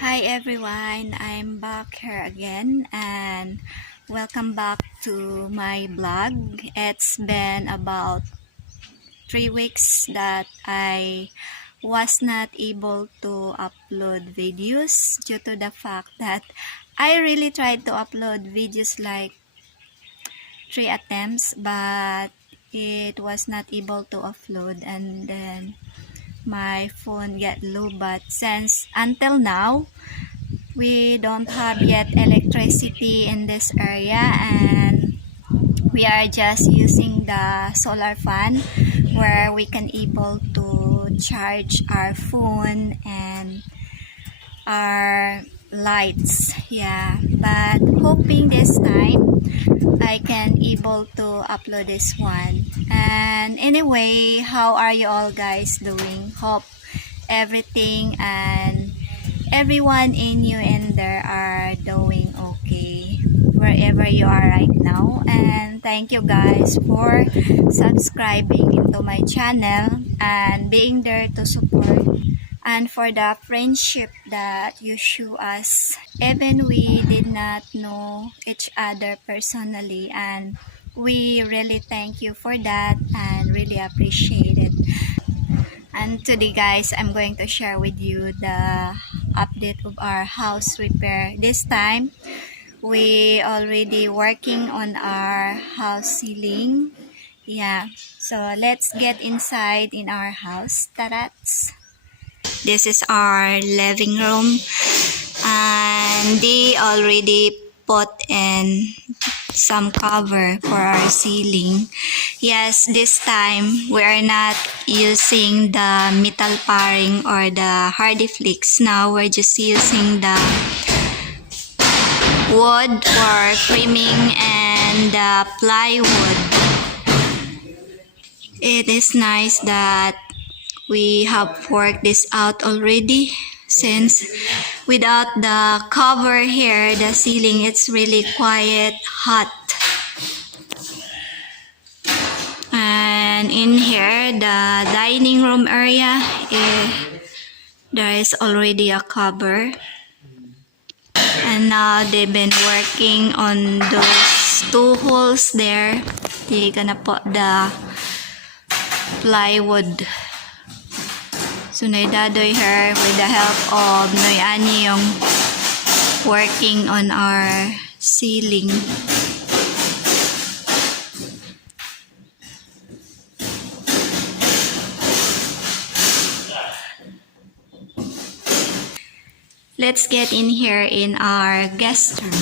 Hi everyone, I'm back here again and welcome back to my blog. It's been about 3 weeks that I was not able to upload videos due to the fact that I really tried to upload videos like 3 attempts, but it was not able to upload, and then my phone get low. But since until now we don't have yet electricity in this area, and we are just using the solar fan where we can able to charge our phone and our lights. Yeah, but hoping this time I can able to upload this one. And anyway, how are you all guys doing? Hope everything and everyone in you and there are doing okay wherever you are right now. And thank you guys for subscribing into my channel and being there to support, and for the friendship that you show us even we did not know each other personally, and we really thank you for that and really appreciate it. And today guys, I'm going to share with you the update of our house repair. This time, we already working on our house ceiling. Yeah, so let's get inside in our house. Tarats! This is our living room, and they already put in some cover for our ceiling. Yes, this time we are not using the metal paring or the hardiflex. Now we're just using the wood for framing and the plywood. It is nice that we have worked this out already, since without the cover here, the ceiling, it's really quite hot. And in here, the dining room area, there is already a cover. And now they've been working on those 2 holes there. They're gonna put the plywood. So naidadoy her with the help of Noy Ani yung working on our ceiling. Let's get in here in our guest room.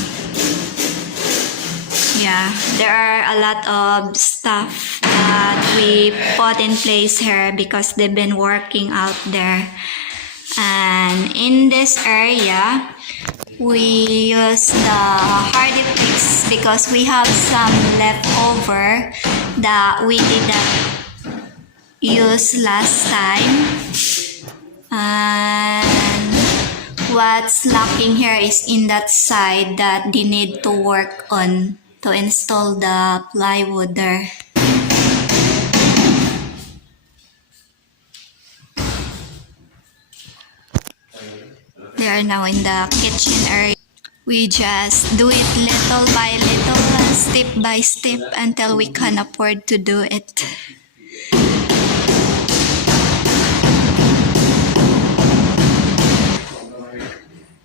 Yeah, there are a lot of stuff that we put in place here because they've been working out there. And in this area, we use the hardiflex because we have some leftover that we didn't use last time. And what's lacking here is in that side that they need to work on to install the plywood there. They are now in the kitchen area. We just do it little by little, step by step, until we can afford to do it.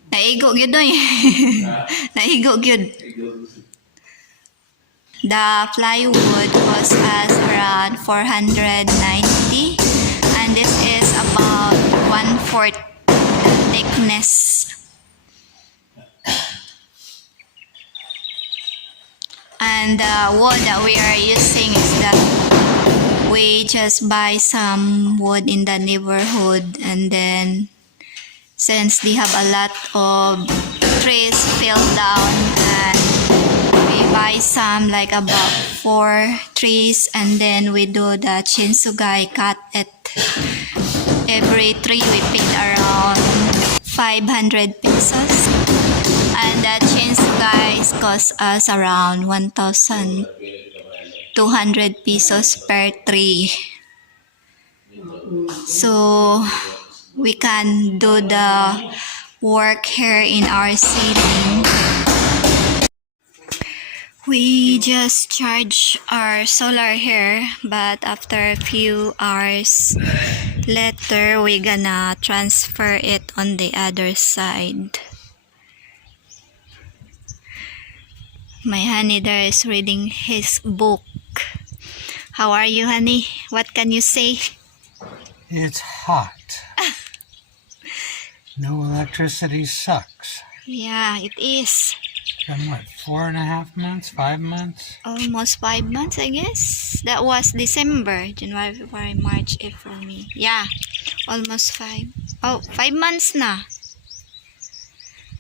Naigo gyud oy. Naigo gyud. The plywood was as around 490, and this is about 1/4 thickness. And the wood that we are using is that we just buy some wood in the neighborhood, and then since they have a lot of trees filled down, and we buy some like about 4 trees, and then we do the chinsugay, cut it. Every tree we paid around 500 pesos, and the chinsugay cost us around 1,200 pesos per tree. So we can do the work here in our ceiling. We just charge our solar here, but after a few hours later, we gonna transfer it on the other side. My honey there is reading his book. How are you, honey? What can you say? It's hot. No electricity sucks. Yeah, it is. Been what, 4.5 months? 5 months? Almost 5 months, I guess. That was December, January, February, March, April, May. Yeah, almost 5. Oh, 5 months na.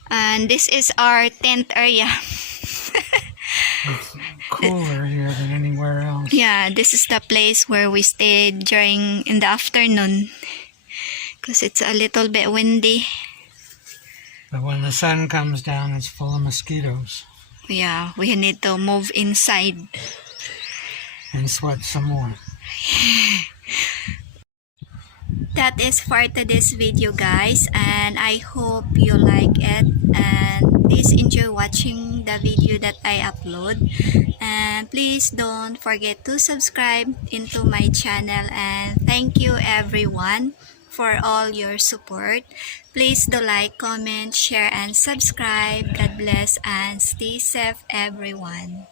And this is our tent area. It's cooler here than anywhere else. Yeah, this is the place where we stayed during in the afternoon. Because it's a little bit windy. But when the sun comes down, it's full of mosquitoes. Yeah, we need to move inside. And sweat some more. That is for today's video, guys, and I hope you like it, and please enjoy watching the video that I upload, and please don't forget to subscribe into my channel, and thank you everyone for all your support. Please do like, comment, share, and subscribe. God bless and stay safe everyone.